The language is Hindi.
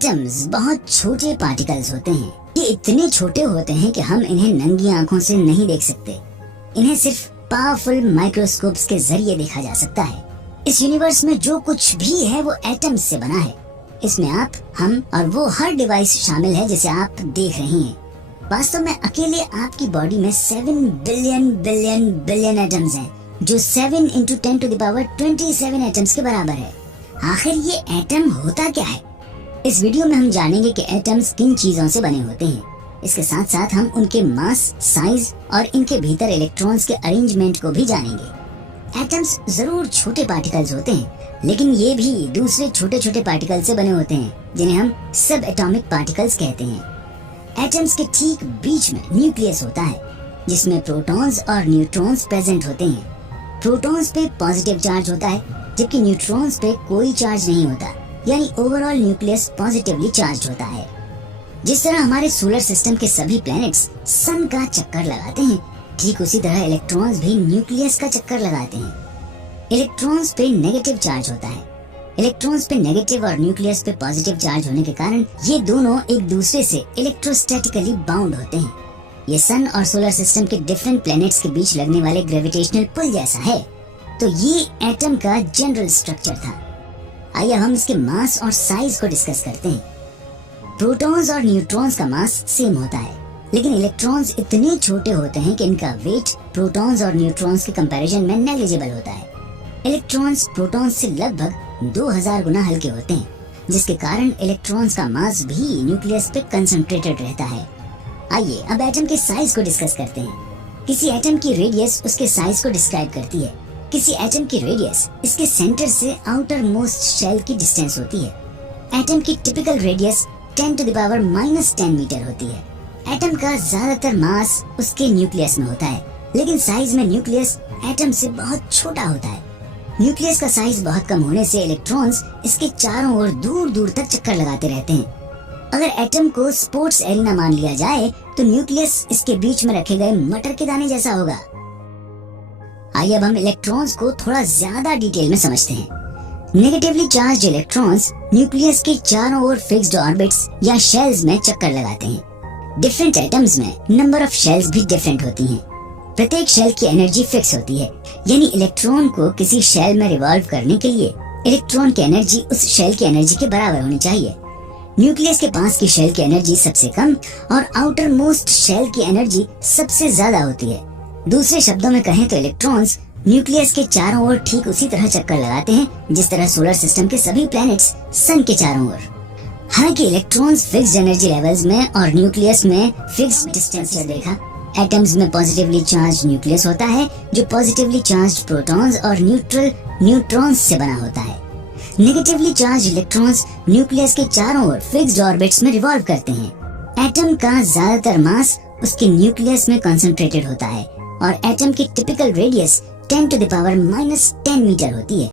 एटम्स बहुत छोटे पार्टिकल्स होते हैं। ये इतने छोटे होते हैं कि हम इन्हें नंगी आंखों से नहीं देख सकते। इन्हें सिर्फ पावरफुल माइक्रोस्कोप्स के जरिए देखा जा सकता है। इस यूनिवर्स में जो कुछ भी है वो एटम्स से बना है। इसमें आप, हम और वो हर डिवाइस शामिल है जिसे आप देख रही हैं। वास्तव में अकेले आपकी बॉडी में 7 बिलियन बिलियन बिलियन एटम्स हैं, जो 7 × 10⁻27 एटम्स के बराबर है। आखिर ये एटम होता क्या है? इस वीडियो में हम जानेंगे कि एटम्स किन चीजों से बने होते हैं। इसके साथ साथ हम उनके मास, साइज और इनके भीतर इलेक्ट्रॉन्स के अरेंजमेंट को भी जानेंगे। एटम्स जरूर छोटे पार्टिकल्स होते हैं, लेकिन ये भी दूसरे छोटे छोटे पार्टिकल से बने होते हैं, जिन्हें हम सब एटॉमिक पार्टिकल्स कहते हैं। एटम्स के ठीक बीच में न्यूक्लियस होता है, जिसमें प्रोटॉन्स और न्यूट्रॉन्स प्रेजेंट होते हैं। प्रोटॉन्स पे पॉजिटिव चार्ज होता है, जबकि न्यूट्रॉन्स पे कोई चार्ज नहीं होता, यानी ओवरऑल न्यूक्लियस पॉजिटिवली चार्ज होता है। जिस तरह हमारे सोलर सिस्टम के सभी प्लैनेट्स सन का चक्कर लगाते हैं, ठीक उसी तरह इलेक्ट्रॉन्स भी न्यूक्लियस का चक्कर लगाते हैं। इलेक्ट्रॉन्स पे नेगेटिव चार्ज होता है। इलेक्ट्रॉन्स पे नेगेटिव और न्यूक्लियस पे पॉजिटिव चार्ज होने के कारण ये दोनों एक दूसरे से इलेक्ट्रोस्टैटिकली बाउंड होते हैं। ये सन और सोलर सिस्टम के डिफरेंट प्लैनेट्स के बीच लगने वाले ग्रेविटेशनल पुल जैसा है। तो ये एटम का जनरल स्ट्रक्चर था। आइए हम इसके मास और साइज को डिस्कस करते हैं। प्रोटॉन्स और न्यूट्रॉन्स का मास सेम होता है, लेकिन इलेक्ट्रॉन्स इतने छोटे होते हैं कि इनका वेट प्रोटॉन्स और न्यूट्रॉन्स के कंपैरिजन में नेग्लिजिबल होता है। इलेक्ट्रॉन्स प्रोटॉन्स से लगभग 2000 गुना हल्के होते हैं, जिसके कारण इलेक्ट्रॉन्स का मास भी न्यूक्लियस पे कंसंट्रेटेड रहता है। आइए अब एटम के साइज को डिस्कस करते हैं। किसी एटम की रेडियस उसके साइज को डिस्क्राइब करती है। किसी एटम की रेडियस इसके सेंटर से आउटर मोस्ट शेल की डिस्टेंस होती है। एटम की टिपिकल रेडियस 10⁻⁻10 मीटर होती है। एटम का ज्यादातर मास उसके न्यूक्लियस में होता है, लेकिन साइज में न्यूक्लियस एटम से बहुत छोटा होता है। न्यूक्लियस का साइज बहुत कम होने से इलेक्ट्रॉन्स इसके चारों ओर दूर दूर तक चक्कर लगाते रहते हैं। अगर एटम को स्पोर्ट्स एरिना मान लिया जाए तो न्यूक्लियस इसके बीच में रखे गए मटर के दाने जैसा होगा। आइए अब हम इलेक्ट्रॉन्स को थोड़ा ज्यादा डिटेल में समझते हैं। नेगेटिवली चार्ज्ड इलेक्ट्रॉन्स न्यूक्लियस के चारों ओर फिक्स्ड ऑर्बिट्स या शेल्स में चक्कर लगाते हैं। डिफरेंट एटम्स में नंबर ऑफ शेल्स भी डिफरेंट होती हैं। प्रत्येक शेल की एनर्जी फिक्स होती है, यानी इलेक्ट्रॉन को किसी शेल में रिवॉल्व करने के लिए इलेक्ट्रॉन की एनर्जी उस शेल की एनर्जी के बराबर होनी चाहिए। न्यूक्लियस के पास की शेल की एनर्जी सबसे कम और आउटर मोस्ट शेल की एनर्जी सबसे ज्यादा होती है। दूसरे शब्दों में कहें तो इलेक्ट्रॉन्स न्यूक्लियस के चारों ओर ठीक उसी तरह चक्कर लगाते हैं जिस तरह सोलर सिस्टम के सभी प्लैनेट्स सन के चारों ओर। हालांकि इलेक्ट्रॉन्स फिक्स्ड एनर्जी लेवल्स में और न्यूक्लियस में फिक्स्ड डिस्टेंस से देखा। एटम्स में पॉजिटिवली चार्ज न्यूक्लियस होता है, जो पॉजिटिवली चार्ज प्रोटॉन्स और न्यूट्रल न्यूट्रॉन्स से बना होता है। नेगेटिवली चार्ज इलेक्ट्रॉन्स न्यूक्लियस के चारों ओर फिक्स्ड ऑर्बिट्स में रिवॉल्व करते हैं। एटम का ज्यादातर मास उसके न्यूक्लियस में कंसंट्रेटेड होता है और एटम की टिपिकल रेडियस 10⁻⁻10 मीटर होती है।